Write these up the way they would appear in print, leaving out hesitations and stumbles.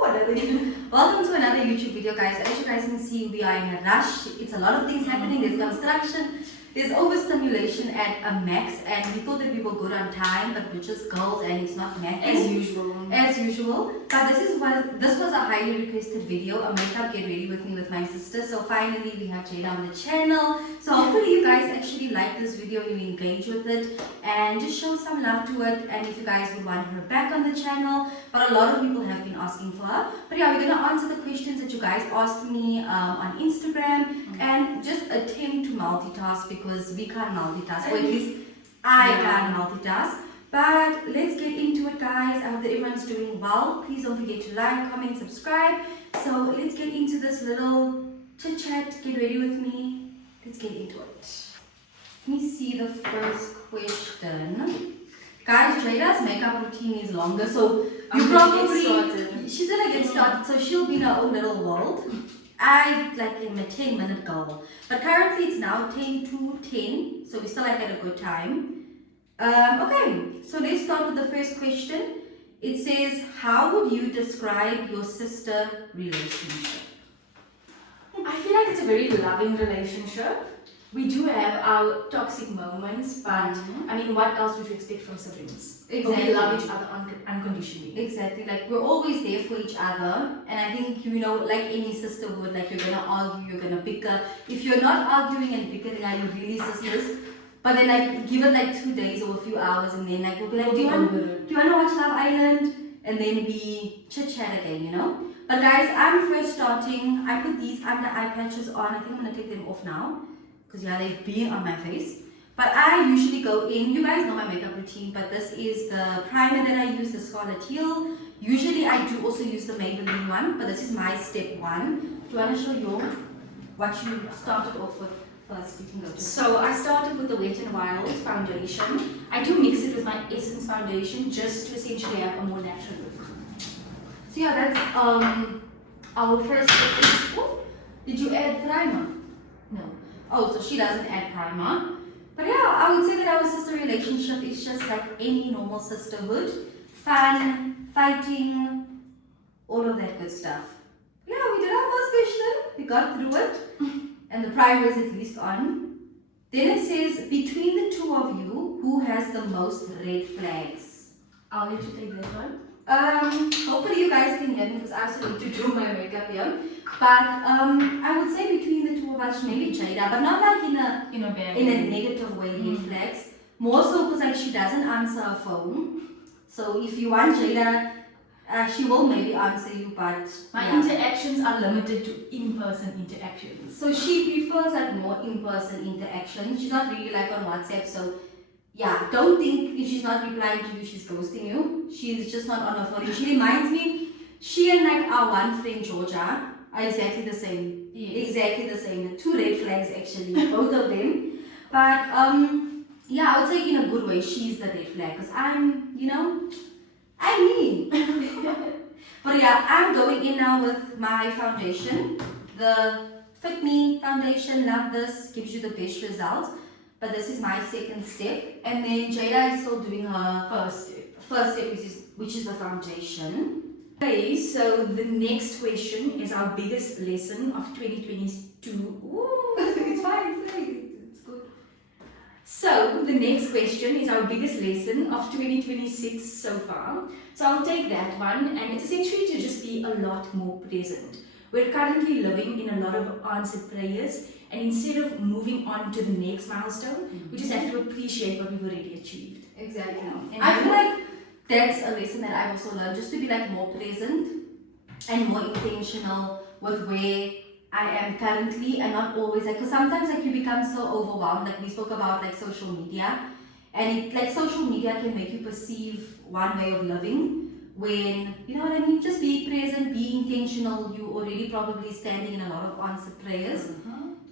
Welcome to another YouTube video, guys. As you guys can see, we are in a rush. It's a lot of things happening. There's construction, there's overstimulation at a max, and we thought that we were good on time, but we're just girls and it's not math as usual. But this was a highly requested video, a makeup get ready with me with my sister. So finally we have Jada on the channel. So hopefully you guys actually like this video, you engage with it and just show some love to it, and if you guys would want her back on the channel. But a lot of people have been asking for her. But yeah, we're gonna answer the questions that you guys asked me on Instagram and just attempt to multitask, because we can't multitask, or at least I can't multitask. But let's get into it, guys. I hope that everyone's doing well. Please don't forget to like, comment, subscribe. So let's get into this little chit chat. Get ready with me. Let's get into it. Let me see the first question. Guys, Jada's makeup routine is longer, so you probably, she's gonna get started, so she'll be in her own little world. I am a 10-minute girl, but currently it's now 10 to 10, so we still at a good time. Okay, so let's start with the first question. It says, how would you describe your sister relationship? I feel like it's a very loving relationship. We do have our toxic moments, but I mean, what else would you expect from siblings? Exactly. We love each other unconditionally. Exactly, like we're always there for each other, and I think, you know, like any sister would, like you're gonna argue, you're gonna bicker. If you're not arguing and bickering, are you really sisters? But then like give it like 2 days or a few hours, and then like we'll be like, do you want to watch Love Island? And then we chit chat again, you know. But guys, I'm first starting. I put these under eye patches on. I think I'm gonna take them off now, because yeah, they've been on my face. But I usually go in, you guys know my makeup routine, but this is the primer that I use, the Scarlet Heel. Usually I do also use the Maybelline one, but this is my step one. Do you want to show you what you started off with first? So I started with the Wet n Wild foundation. I do mix it with my Essence foundation just to essentially have a more natural look. So yeah, that's our first step. Oh, did you add primer? No. Oh, so she doesn't add primer. But yeah, I would say that our sister relationship is just like any normal sisterhood. Fun, fighting, all of that good stuff. Yeah, we did our first question. We got through it. And the primer is at least on. Then it says, between the two of you, who has the most red flags? I'll let you take that one. Hopefully you guys can hear me, because I also need to do my makeup here. But I would say between the two of us, maybe Jada, but not like in a negative way, red flags. More so because like she doesn't answer her phone. So if you want Jada, she will maybe answer you, but my interactions are limited to in-person interactions. So she prefers like more in-person interactions. She's not really like on WhatsApp, so yeah, don't think if she's not replying to you, she's ghosting you. She's just not on her phone. She reminds me, she and like our one friend Georgia are exactly the same. Yes. Exactly the same. The two red flags actually, both of them. But yeah, I would say in a good way, she's the red flag, because I'm, you know, I'm me. But yeah, I'm going in now with my foundation. The Fit Me foundation, love this, gives you the best results. But this is my second step. And then Jada is still doing her first step, which is the foundation. Okay, so the next question is our biggest lesson of 2022. Ooh, it's fine, it's good. So the next question is our biggest lesson of 2026 so far. So I'll take that one, and it's essentially to just be a lot more present. We're currently living in a lot of answered prayers, and instead of moving on to the next milestone, we just have to appreciate what we've already achieved. Exactly. And I feel like that's a lesson that I've also learned, just to be like more present and more intentional with where I am currently, and not always like, because sometimes like you become so overwhelmed, like we spoke about like social media, and like social media can make you perceive one way of living, when, you know what I mean, just be present, be intentional. You already probably standing in a lot of answered prayers.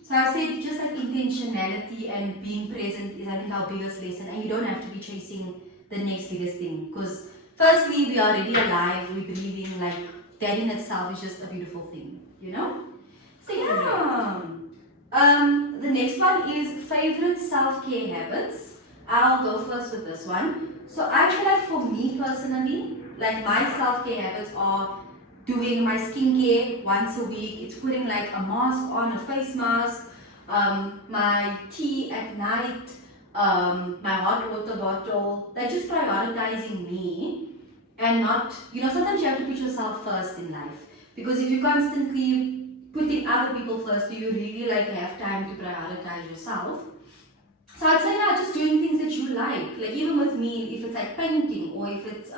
So I said just like intentionality and being present is, I think, our biggest lesson, and you don't have to be chasing the next biggest thing, because firstly we are already alive, we're breathing, like that in itself is just a beautiful thing, you know. So yeah, the next one is favorite self-care habits. I'll go first with this one. So I feel like for me personally, like my self-care habits are doing my skincare once a week. It's putting like a mask on, a face mask, my tea at night, my hot water bottle. Like just prioritizing me and not, sometimes you have to put yourself first in life. Because if you constantly putting other people first, do you really like have time to prioritize yourself? So I'd say just doing things that you like. Like even with me, if it's like painting or if it's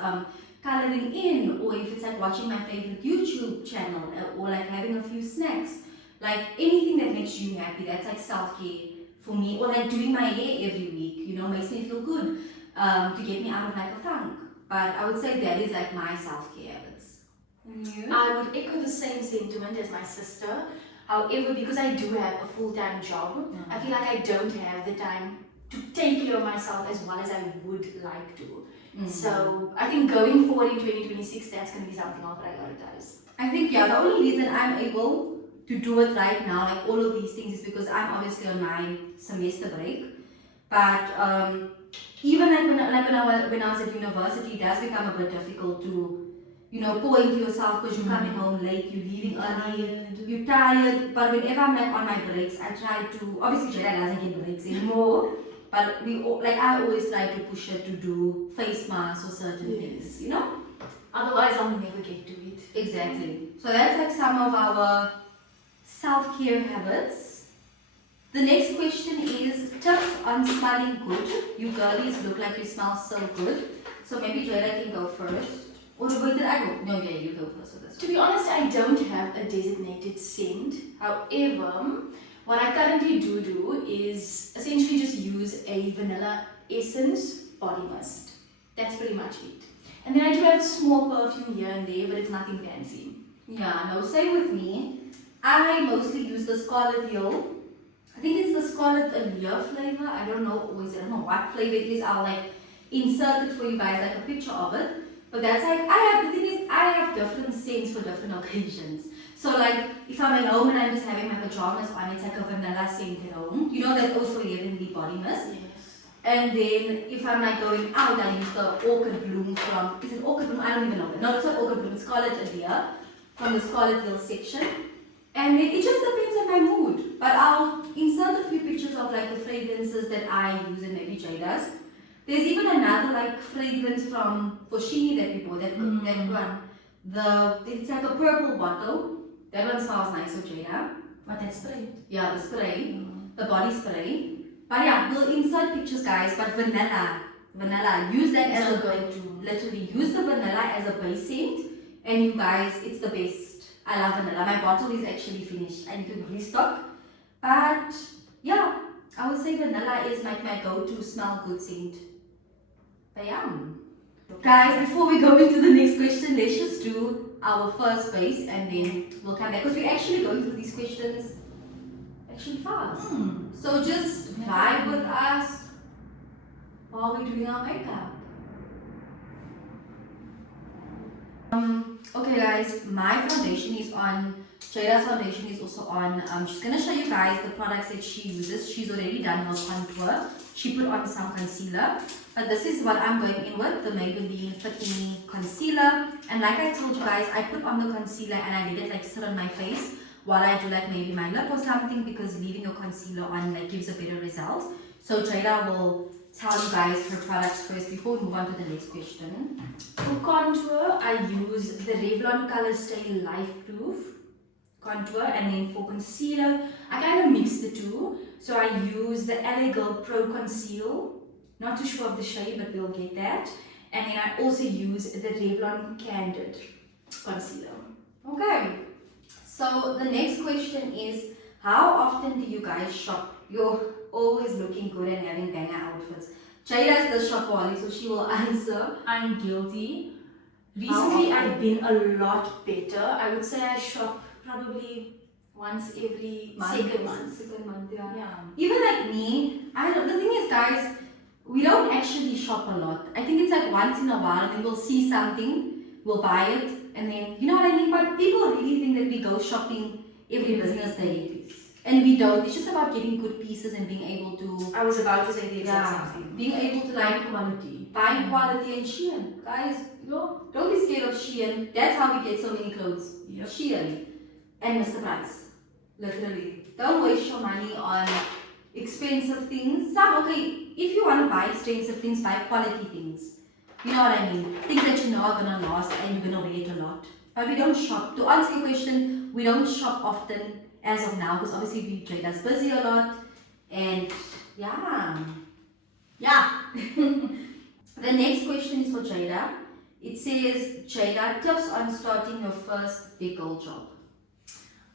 coloring in or if it's like watching my favorite YouTube channel or like having a few snacks, like anything that makes you happy, that's like self-care for me. Or like doing my hair every week, makes me feel good to get me out of like a funk. But I would say that is like my self-care habits. And you? I would echo the same sentiment as my sister. However, because I do have a full-time job, I feel like I don't have the time to take care of myself as well as I would like to. So I think going forward in 2026, that's going to be something I'll prioritize. I think, the only reason I'm able to do it right now, like all of these things, is because I'm obviously on my semester break. But even like when I was at university, it does become a bit difficult to pour into yourself because you're coming home late, you're leaving early, you're tired. But whenever I'm like on my breaks, I try to, obviously Jada doesn't get breaks anymore, but I always try to push her to do face masks or certain things, Otherwise, I'll never get to it. Exactly. So that's like some of our self-care habits. The next question is tips on smelling good. You girlies look like you smell so good. So maybe Jada can go first. Or wait, did I go? No, yeah, you go first with this. To be honest, I don't have a designated scent. However, what I currently do is essentially just use a vanilla essence body mist. That's pretty much it. And then I do have small perfume here and there, but it's nothing fancy. Yeah, no, same with me. I mostly use the Scarlet Hill. I think it's the Scarlet Allure flavor. I don't know what flavor it is. I'll like insert it for you guys, like a picture of it. But that's like, I have different scents for different occasions. So like, if I'm at home and I'm just having my pajamas on, it's like a vanilla scent at home. That's also a heavenly body mist. Yes. And then if I'm like going out, I use the Orchid Bloom from, is it Orchid Bloom? I don't even know. No, it's not Orchid Bloom, it's Scarlet Allure from the Scarlet Hill section. And it just depends on my mood. But I'll insert a few pictures of like the fragrances that I use and maybe Jay does. There's even another like fragrance from Foschini that we bought, that one. It's like a purple bottle. That one smells nice, so Jada. But that's spray. Yeah, the spray, the body spray. But yeah, we'll insert pictures, guys. But vanilla, use that as a go-to. Literally, use the vanilla as a base scent, and you guys, it's the best. I love vanilla. My bottle is actually finished. I need to restock. But yeah, I would say vanilla is like my go-to smell good scent. But yeah. Guys, before we go into the next question, let's just do our first base and then we'll come back because we're actually going through these questions actually fast. So just vibe with us while we're doing our makeup. Okay guys, my foundation is on, Jada's foundation is also on. She's going to show you guys the products that she uses. She's already done her contour. She put on some concealer. But this is what I'm going in with, the Maybelline Fit Me Concealer. And like I told you guys, I put on the concealer and I let it like sit on my face while I do like maybe my lip or something, because leaving your concealer on like gives a better result. So Jada will tell you guys her products first before we move on to the next question. For contour, I use the Revlon Color Stay Life Proof contour, and then for concealer, I kind of mix the two. So I use the LA Girl Pro Conceal. Not too sure of the shade, but we'll get that. And then I also use the Revlon Candid Concealer. Okay. So the next question is, how often do you guys shop? You're always looking good and having banger outfits. Jada is the shopaholic, so she will answer. I'm guilty. Recently, I've been a lot better. I would say I shop probably once every second month. Yeah. Even like me, the thing is, guys, we don't actually shop a lot. I think it's like once in a while, and then we'll see something, we'll buy it, and then, you know what I mean? But people really think that we go shopping every business day. And we don't. It's just about getting good pieces and being able to, I was about to say the exact same thing. being able to like Quality. buy quality and Shein. Guys, don't be scared of Shein. That's how we get so many clothes. Yep. Shein and Mr. Price. Literally. Don't waste your money on expensive things. Okay, if you want to buy expensive things, buy quality things. You know what I mean? Things that you know are gonna last and you're gonna wear it a lot. But we don't shop. To answer your question, we don't shop often as of now because obviously we trade us busy a lot. And yeah. The next question is for Jada. It says, Jada, tips on starting your first big girl job.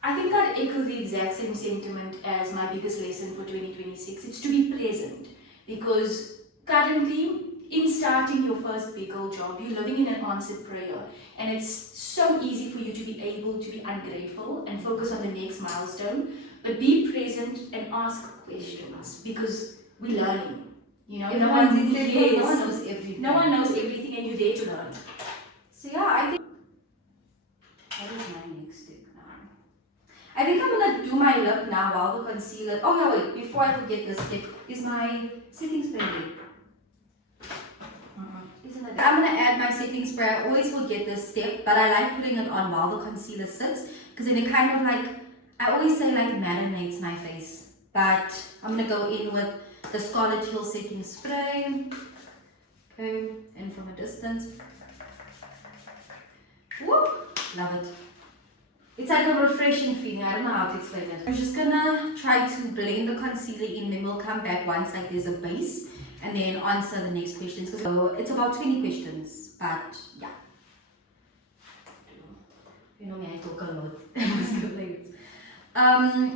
I think I'd echo the exact same sentiment as my biggest lesson for 2026. It's to be present, because currently, in starting your first big girl job, you're living in an answered prayer, and it's so easy for you to be able to be ungrateful and focus on the next milestone. But be present and ask questions, because we're learning. You know, no one knows everything. No one knows everything, and you're there to learn. So yeah, I think what is my next step now? I think I'm gonna do my lip now while the concealer. Oh yeah, wait, before I forget this step, is my setting spray there? I'm gonna add my setting spray. I always forget this step, but I like putting it on while the concealer sits, because then it kind of like, I always say like marinates my face. But I'm gonna go in with the Scarlet Hill setting spray. Okay, and from a distance. Woo! Love it. It's like a refreshing feeling. I don't know how to explain it. I'm just gonna try to blend the concealer in, then we'll come back once like there's a base, and then answer the next questions. So it's about 20 questions, but yeah. You know me, I talk a lot.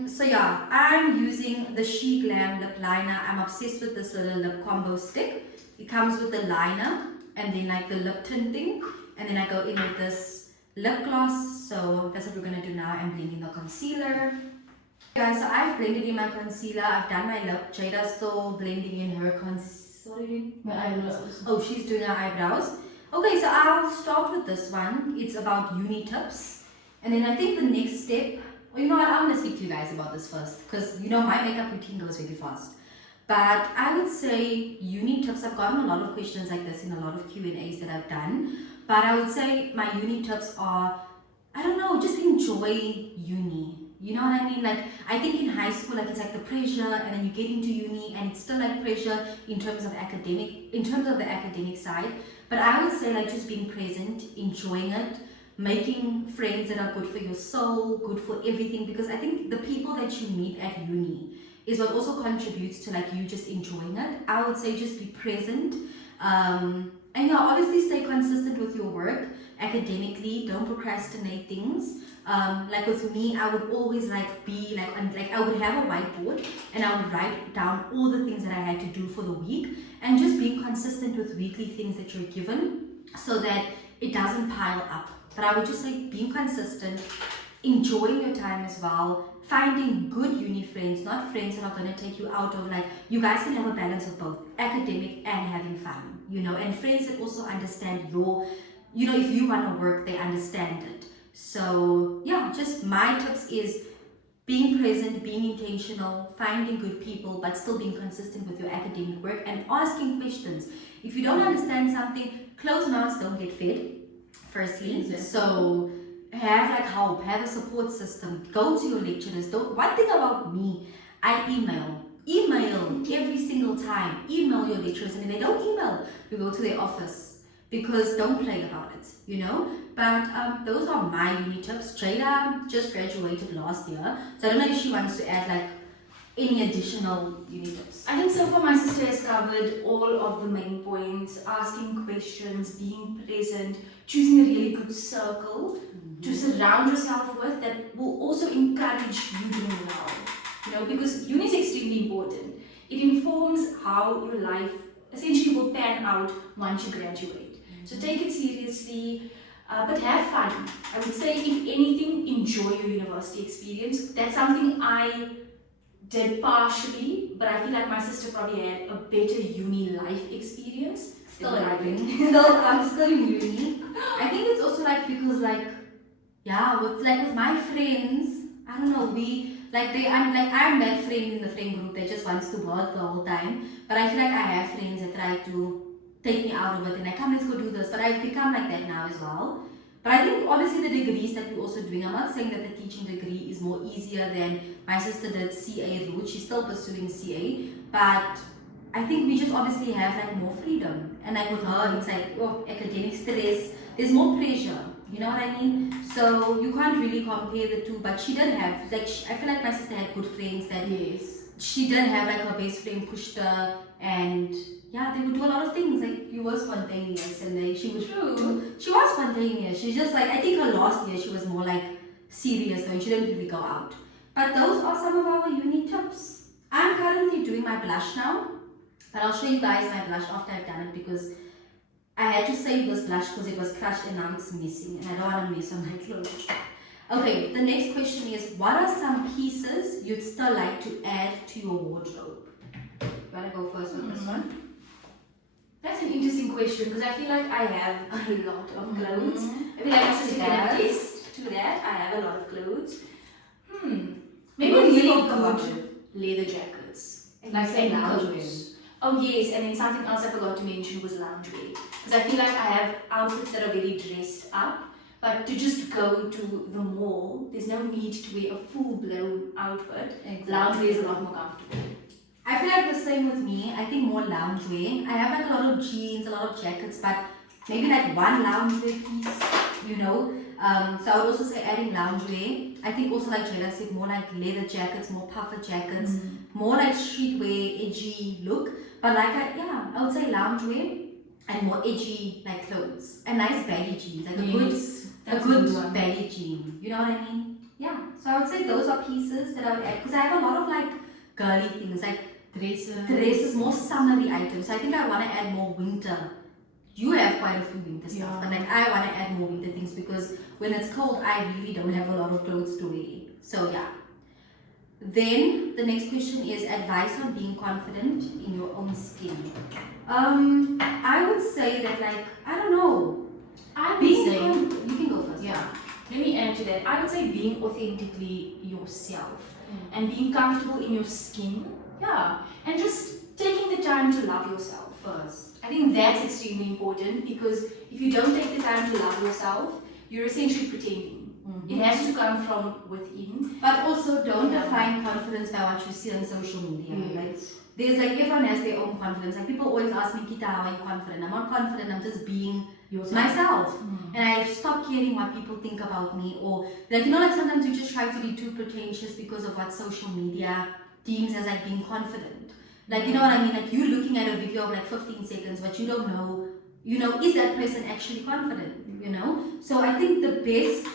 So yeah, I'm using the She Glam lip liner. I'm obsessed with this little lip combo stick. It comes with the liner and then like the lip tinting, and then I go in with this lip gloss. So that's what we're gonna do now. I'm blending the concealer. Guys, so I've blended in my concealer. I've done my lip. Jada's still blending in her My eyebrows. Oh, she's doing her eyebrows. Okay, so I'll start with this one. It's about uni tips. And then I think the next step, well, you know what, I'm going to speak to you guys about this first, because you know my makeup routine goes really fast. But I would say uni tips, I've gotten a lot of questions like this in a lot of Q&As that I've done. But I would say my uni tips are, I don't know, just enjoy uni. You know what I mean? Like, I think in high school, like, it's like the pressure, and then you get into uni, and it's still like pressure in terms of the academic side. But I would say, like, just being present, enjoying it, making friends that are good for your soul, good for everything. Because I think the people that you meet at uni is what also contributes to, like, you just enjoying it. I would say just be present. And yeah, obviously stay consistent with your work academically. Don't procrastinate things. Like with me, I would always like be like, I would have a whiteboard and I would write down all the things that I had to do for the week, and just being consistent with weekly things that you're given so that it doesn't pile up. But I would just say being consistent, enjoying your time as well, finding good uni friends, not friends that are going to take you out of, like, you guys can have a balance of both academic and having fun, you know, and friends that also understand your, you know, if you want to work, they understand it. So yeah, just my tips is being present, being intentional, finding good people, but still being consistent with your academic work and asking questions. If you don't understand something, closed mouths don't get fed, firstly. Exactly. So have like help, have a support system, go to your lecturers. One thing about me, I email every single time. Email your lecturers, and if they don't email, you go to their office, because don't play about it, you know. But those are my uni tips. Jada just graduated last year, so I don't know if she wants to add like any additional uni tips. I think so far my sister has covered all of the main points: asking questions, being present, choosing a really good circle to surround yourself with that will also encourage you doing well. You know, because uni is extremely important. It informs how your life essentially will pan out once you graduate. So take it seriously, but have fun. I would say, if anything, enjoy your university experience. That's something I did partially, but I feel like my sister probably had a better uni life experience. Still arriving. I'm still in uni. I think it's also like because like, yeah, with my friends, I don't know, I'm that friend in the friend group that just wants to work the whole time. But I feel like I have friends that try to take me out of it and like, come, let's go do this. But I've become like that now as well. But I think obviously the degrees that we're also doing, I'm not saying that the teaching degree is more easier than my sister did CA route. She's still pursuing CA, but I think we just obviously have like more freedom. And like with her, it's like, oh, academic stress, there's more pressure. You know what I mean? So you can't really compare the two. But she did have, like, I feel like my sister had good friends that she did have, like her best friend pushed her, and yeah, they would do a lot of things. Like, you were spontaneous, and like she was she was spontaneous. She's just like, I think her last year she was more like serious though, and she didn't really go out. But those are some of our uni tips. I'm currently doing my blush now, but I'll show you guys my blush after I've done it because I had to save this blush because it was crushed and now it's missing, and I don't want to mess on my clothes. Okay, the next question is, what are some pieces you'd still like to add to your wardrobe? You want to go first on this one? That's an interesting question because I feel like I have a lot of clothes. I feel like my sister can attest to that. I have a lot of clothes. Maybe really good leather jackets. Like coats. Oh yes, and then something else I forgot to mention was loungewear. Because I feel like I have outfits that are very dressed up, but to just go to the mall, there's no need to wear a full-blown outfit. Exactly. Loungewear is a lot more comfortable. I feel like the same with me. I think more loungewear. I have like a lot of jeans, a lot of jackets, but maybe like one loungewear piece, you know. So I would also say adding loungewear. I think also like Jayla said, more like leather jackets, more puffer jackets, more like streetwear, edgy look. But like I would say loungewear and more edgy like clothes and nice baggy jeans, like a good baggy jean. You know what I mean? Yeah. So I would say those are pieces that I would add because I have a lot of like girly things like dresses, more summery items. So I think I want to add more winter. You have quite a few winter stuff, but like I want to add more winter things because when it's cold, I really don't have a lot of clothes to wear. So yeah. Then the next question is advice on being confident in your own skin. I would say that like I don't know. You can go first. Yeah. Let me add to that. I would say being authentically yourself and being comfortable in your skin. Yeah. And just taking the time to love yourself first. I think that's extremely important because if you don't take the time to love yourself, you're essentially pretending. It has to come from within. But also don't define confidence by what you see on social media. Right? There's like everyone has their own confidence. Like people always ask me, Kita, how are you confident? I'm not confident, I'm just being myself. And I've stopped caring what people think about me, or like like sometimes you just try to be too pretentious because of what social media deems as like being confident. Like you know what I mean? Like you're looking at a video of like 15 seconds, but you don't know, is that person actually confident? So I think the best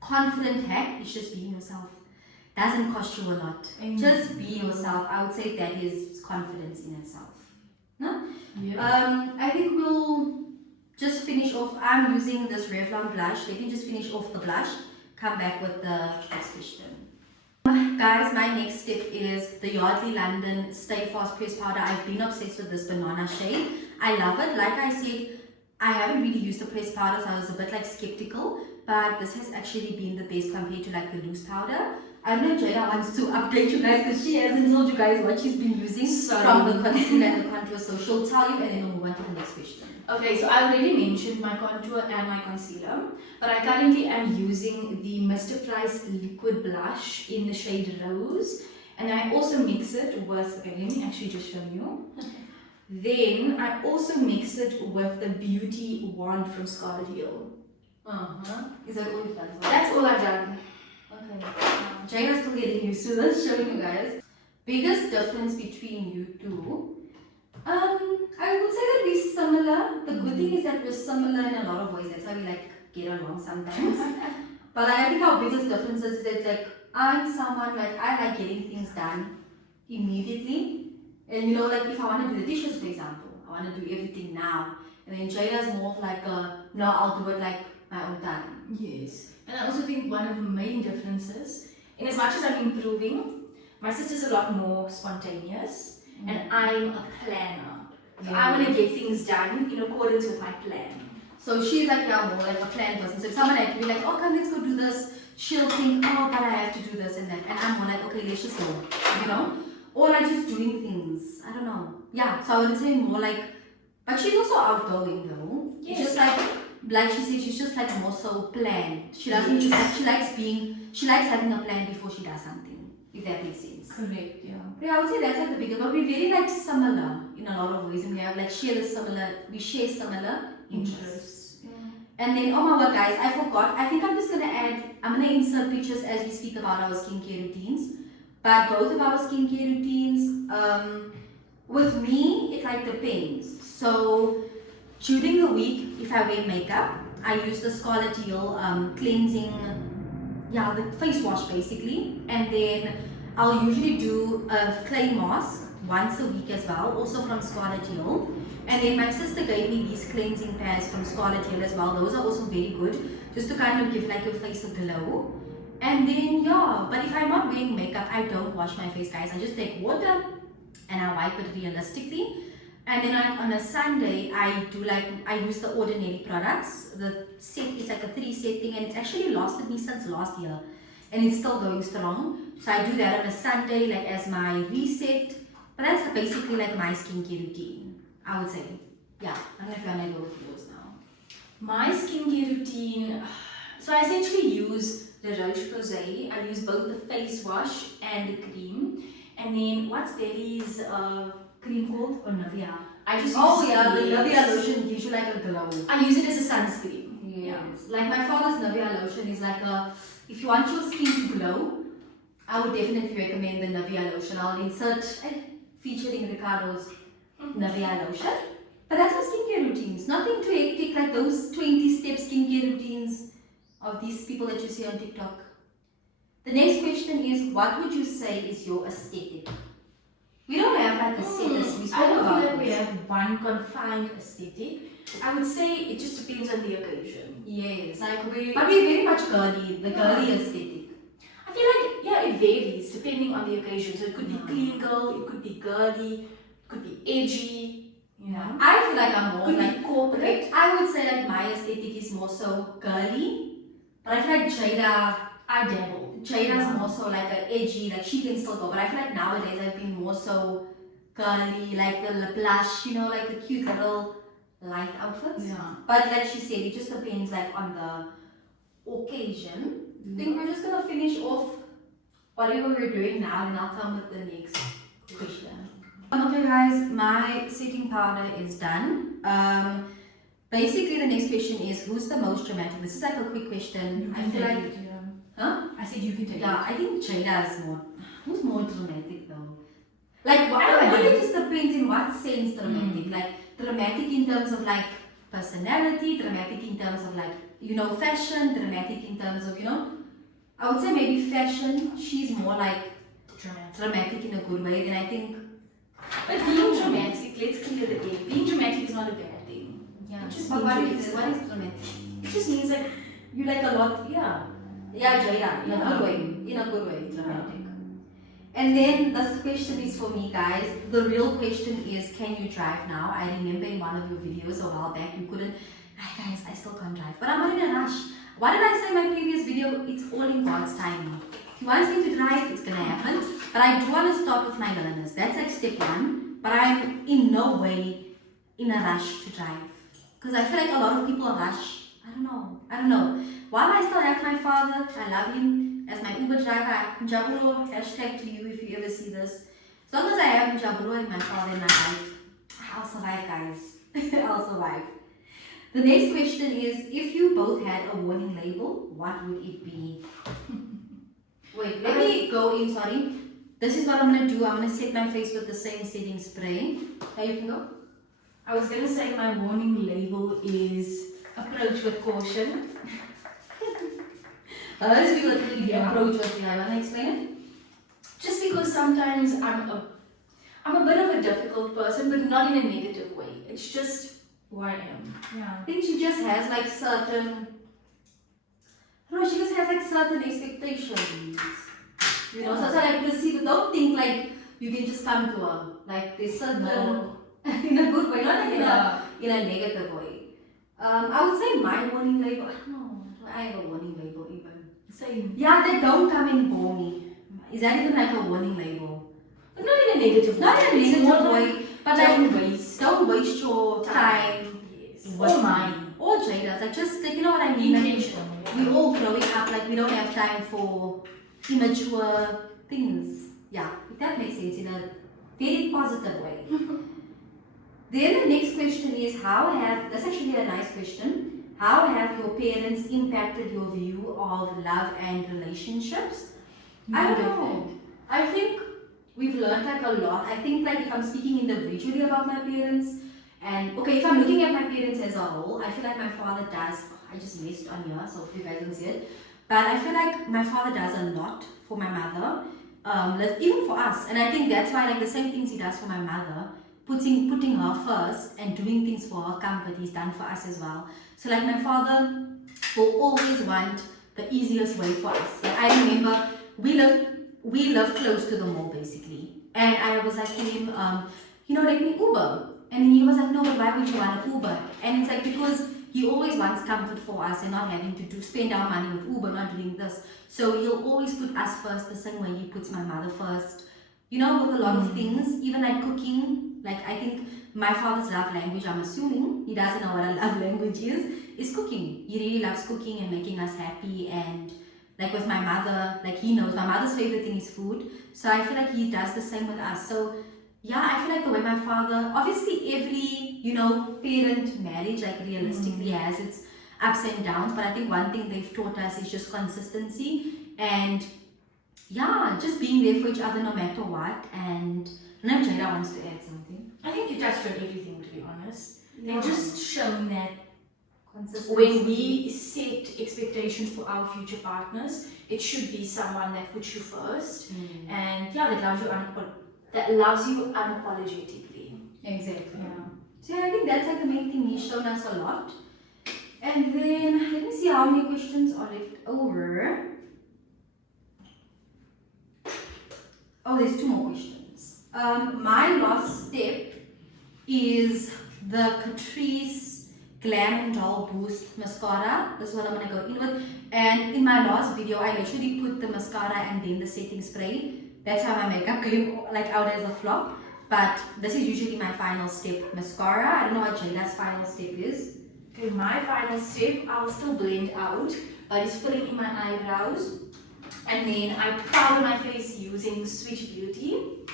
confident hack is just being yourself. Doesn't cost you a lot. Just be yourself. I would say that is confidence in itself. No? Yeah. I think we'll just finish off. I'm using this Revlon blush. Let me just finish off the blush. Come back with the next question. Guys, my next step is the Yardley London Stay Fast Press Powder. I've been obsessed with this banana shade. I love it. Like I said, I haven't really used the pressed powder, so I was a bit like skeptical, but this has actually been the best compared to like the loose powder. I don't know if Jada wants to update you guys because she hasn't told you guys what she's been using from the concealer and the contour, so she'll tell you and then we'll move on to the next question. Okay, so I already mentioned my contour and my concealer, but I currently am using the Mr. Price liquid blush in the shade Rose, and I also mix it with, okay, let me actually just show you. Then I also mix it with the Beauty Wand from Scarlet Hill. Is that all you've done? That's all I've done. Okay. Jada's still getting used to this, showing you guys. Biggest difference between you two? I would say that we're similar. The good thing is that we're similar in a lot of ways. That's why we like get along sometimes. But I think our biggest difference is that like I'm someone like I like getting things done immediately. And like if I want to do the dishes, for example, I want to do everything now. And then Jada's more of like no, I'll do it like my own time. Yes. And I also think one of the main differences, in as much as I'm improving, my sister's a lot more spontaneous and I'm a planner. So I want to get things done in accordance with my plan. So she's like more like a plan person. So if someone had to be like, oh come let's go do this, she'll think, oh, but I have to do this and that. And I'm more like, okay, let's just go, you know? Or like just doing things. I don't know. Yeah, so I would say more like, but she's also outgoing though. Yes. Just like she said, she's just like more so planned. She doesn't just like, she likes having a plan before she does something, if that makes sense. Correct, yeah. Yeah, I would say that's like the biggest, but we're very like similar in a lot of ways, and we have like we share similar interests. Yeah. And then, oh my god, guys, I forgot. I think I'm just gonna I'm gonna insert pictures as we speak about our skincare routines. But both of our skincare routines, with me, it like depends. So during the week, if I wear makeup, I use the Scarlet Heal cleansing, the face wash basically, and then I'll usually do a clay mask once a week as well, also from Scarlet Heal. And then my sister gave me these cleansing pads from Scarlet Heal as well. Those are also very good, just to kind of give like your face a glow. And then but if I'm not wearing makeup, I don't wash my face, guys. I just take water and I wipe it realistically. And then on a Sunday, I use the Ordinary products. The set is like a 3-set thing, and it's actually lasted me since last year, and it's still going strong. So I do that on a Sunday, like as my reset. But that's basically like my skincare routine, I would say. Yeah, I don't know if you want to go with yours now. My skincare routine, so I essentially use the Roche-Posay. I use both the face wash and the cream. And then what's Debbie's cream called? Or Nivea. I just use the Nivea lotion gives you like a glow. I use it as a sunscreen. Yes. Like my father's Nivea lotion is like if you want your skin to glow, I would definitely recommend the Nivea lotion. I'll insert featuring Ricardo's Nivea lotion. But that's our skincare routines. Nothing too hectic like those 20-step skincare routines of these people that you see on TikTok. The next question is, what would you say is your aesthetic? We don't have like a set as we spoke I don't about. feel like we have one confined aesthetic. I would say it just depends on the occasion. Yes, but we're very much girly, the girly aesthetic. I feel like, it varies depending on the occasion. So it could be clean girl, it could be girly, it could be edgy. Yeah. I feel like I'm more Could like be corporate. I would say that my aesthetic is more so girly, but I feel like I dabble. Jada's more so like an edgy, like she can still go, but I feel like nowadays I've been more so girly, like the blush, like the cute little light outfits. Yeah. But like she said, it just depends like on the occasion. I think we're just gonna finish off whatever we're doing now, and I'll come with the next question. Okay guys, my setting powder is done. Basically the next question is, who's the most dramatic? This is like a quick question. I feel like I said you can take it. Yeah, I think Jada is more. Who's more dramatic though? Like, I think it just depends in what sense dramatic. Like, dramatic in terms of like personality, dramatic in terms of like, fashion, dramatic in terms of, I would say maybe fashion. She's more like dramatic in a good way than I think. But being dramatic, let's clear the air. Being dramatic is not a bad thing. Yeah. It just But means what is dramatic? It just means like You like a lot. yeah. Yeah, Jada, in a good way. In a good way, dramatic. And then the question is for me, guys. The real question is, can you drive now? I remember in one of your videos a while back, you couldn't. Guys, I still can't drive, but I'm not in a rush. What did I say in my previous video? It's all in God's timing. If He wants me to drive, it's gonna happen. But I do want to start with my learners. That's like step 1. But I'm in no way in a rush to drive, because I feel like a lot of people rush. I don't know. While I still have my father, I love him as my Uber driver. Njaburo, hashtag to you if you ever see this. As long as I have Njaburo and my father in my life, I'll survive, guys. I'll survive. The next question is, if you both had a warning label, what would it be? Wait, let me go in, sorry. This is what I'm going to do. I'm going to set my face with the same setting spray. Now you can go. I was gonna say my warning label is approach with caution. This is literally the approach of the. I want to explain it? Just because sometimes I'm a bit of a difficult person, but not in a negative way. It's just who I am. Yeah. I think she just has like certain. She just has like certain expectations. So it's like perceive. Don't think like you can just come to her. Like there's certain in a good way, not like in a negative way. I would say my warning label. I don't know. I have a warning label even. Same. Yeah, they don't come and bore me. Is that even like a warning label? But not in a negative way. Not in a It's negative more way, but like, don't waste don't waste your time. Yes. with Or me. mine. Or Jada's. Like, just, like, you know what I mean? Like, Intentional. we all growing up, like, we don't have time for immature things. Yeah, if that makes sense in a very positive way. Then the next question is, that's actually a nice question. How have your parents impacted your view of love and relationships? I don't know. I think we've learned like a lot. I think like if I'm speaking individually about my parents, and okay, if I'm looking at my parents as a whole, I feel like my father does. I just messed on here, so you guys don't see it. But I feel like my father does a lot for my mother, like, even for us. And I think that's why like the same things he does for my mother, putting her first and doing things for her comfort, he's done for us as well. So like my father will always want the easiest way for us. Like, I remember we lived close to the mall basically, and I was like to him, let me Uber. And then he was like, no, but why would you want an Uber? And it's like, because he always wants comfort for us and not having to spend our money with Uber, not doing this. So he'll always put us first the same way he puts my mother first. With a lot of things, even like cooking. Like, I think my father's love language, I'm assuming, he doesn't know what a love language is cooking. He really loves cooking and making us happy. And like with my mother, like he knows my mother's favorite thing is food. So I feel like he does the same with us. So yeah, I feel like the way my father, obviously every, parent marriage, like realistically has its ups and downs, but I think one thing they've taught us is just consistency and yeah, just being there for each other no matter what. And I don't know if Jada wants to add something. I think you touched on everything, to be honest. Yeah. They've just shown that Consistency. when we set expectations for our future partners, it should be someone that puts you first and that loves you unapologetically. Exactly. Yeah. So yeah, I think that's like the main thing he's shown us a lot. And then let me see how many questions are left over. Oh, there's 2 more questions. My last step is the Catrice Glam and Doll Boost Mascara. This is what I'm going to go in with. And in my last video, I literally put the mascara and then the setting spray. That's how my makeup came out as a flop. But this is usually my final step, mascara. I don't know what Jada's final step is. Okay, my final step, I'll still blend out, but it's filling in my eyebrows. And then I powder my face using Sweet Beauty.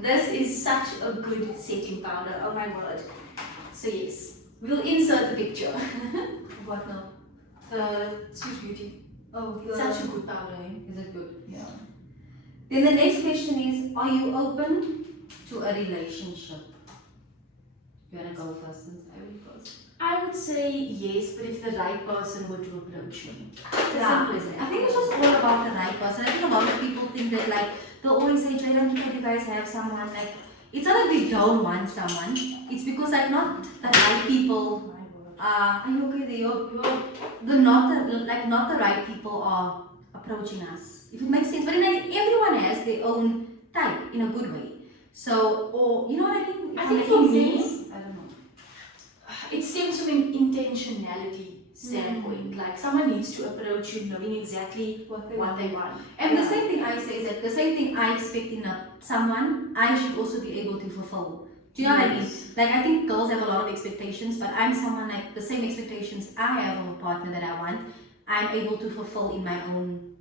This is such a good setting powder, oh my word. So yes, we'll insert the picture. What now? The Sweet Beauty. Oh, It's such a good powder, eh? Is it good? Yeah. Then the next question is, are you open to a relationship? You wanna go first since I will first? I would say yes, but if the right person were to approach me. Yeah, I think it's just all about the right person. I think a lot of people think that they'll always say, Jada, can't you guys have someone? It's not that we don't want someone. It's because not the right people. Are you okay there? Not the right people are approaching us. If it makes sense, but everyone has their own type in a good way. So, or you know what I mean? I think for me, I don't know. It stems from an intentionality standpoint. Like someone needs to approach you knowing exactly what they want. And the same thing I say is that the same thing I expect in someone, I should also be able to fulfill. Do you know what I mean? Like, I think girls have a lot of expectations, but I'm someone like the same expectations I have of a partner that I want, I'm able to fulfill in my own,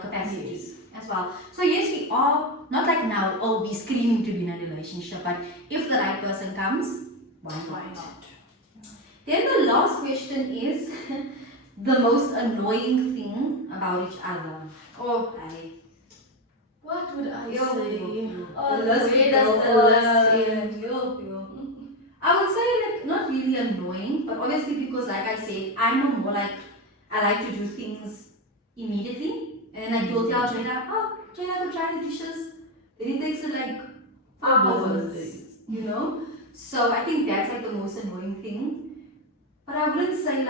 capacities as well. So yes, we are not like now, we're screaming to be in a relationship, but if the right person comes, why not? Then the last question is the most annoying thing about each other. What would I say? Where does the list end? I would say not really annoying, but obviously because like I said, I'm more like I like to do things immediately, and you'll tell Jada, Jada, go try the dishes. Then it takes it hours, So I think that's the most annoying thing. But I wouldn't say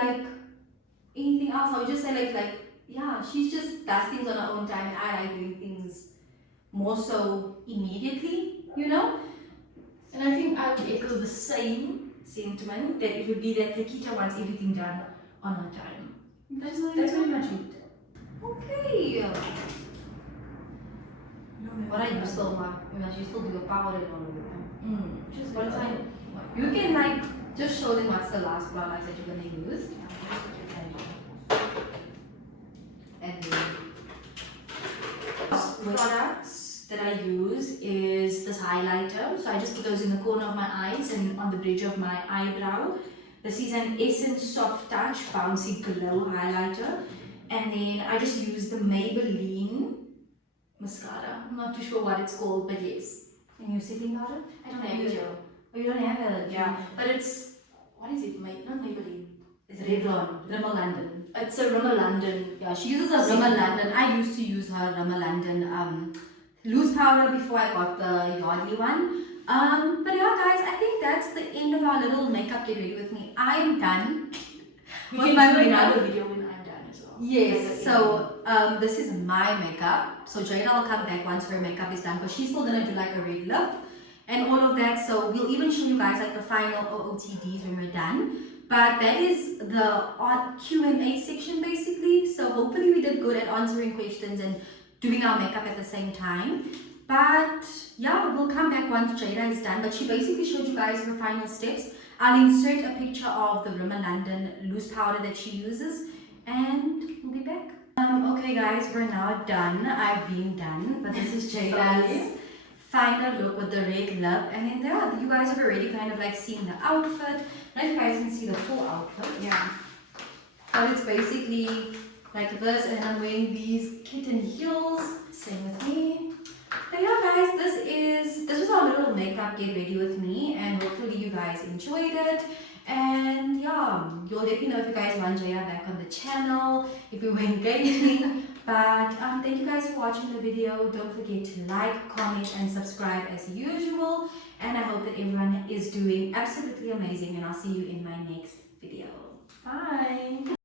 anything else. I would just say she just does things on her own time, and I like doing things more so immediately, And I think I would echo the same sentiment, that it would be that Nikita wants everything done on her time. That's very much it. Okay. What are you still like? You still do a powder and all of them. Just What time? You can like just show them what's the last product that you're gonna use. And then products that I use is this highlighter. So I just put those in the corner of my eyes and on the bridge of my eyebrow. This is an Essence Soft Touch Bouncy Glow highlighter. And then I just use the Maybelline mascara. I'm not too sure what it's called, but yes. And you sitting about it? I don't have it here. Oh, you don't have it? Yeah. But it's, what is it? Not Maybelline. It's Revlon, Rimmel London. It's a Rimmel London. Yeah, she uses a Rimmel London. I used to use her Rimmel London loose powder before I got the Yardley one. But yeah, guys, I think that's the end of our little makeup get ready with me. I'm done. We can do another video when I'm done as well. Yes, so this is my makeup. So Jada will come back once her makeup is done because she's still gonna do like a red lip and all of that. So we'll even show you guys like the final OOTDs when we're done. But that is the art Q&A section basically. So hopefully we did good at answering questions and doing our makeup at the same time. But yeah, we'll come back once Jada is done. But she basically showed you guys her final steps. I'll insert a picture of the Rimmel London loose powder that she uses and we'll be back. Okay guys, we're now done. I've been done, but this is Jada's final look with the red lip. And then there, you guys have already kind of like seen the outfit. Now you guys can see the full outfit. Yeah. But it's basically like this, and I'm wearing these kitten heels. Same with me. But yeah guys, this was our little makeup get ready with me, and hopefully you guys enjoyed it. And yeah, you'll let me know if you guys want Jaya back on the channel, if you were engaging. But thank you guys for watching the video. Don't forget to like, comment and subscribe as usual. And I hope that everyone is doing absolutely amazing, and I'll see you in my next video. Bye.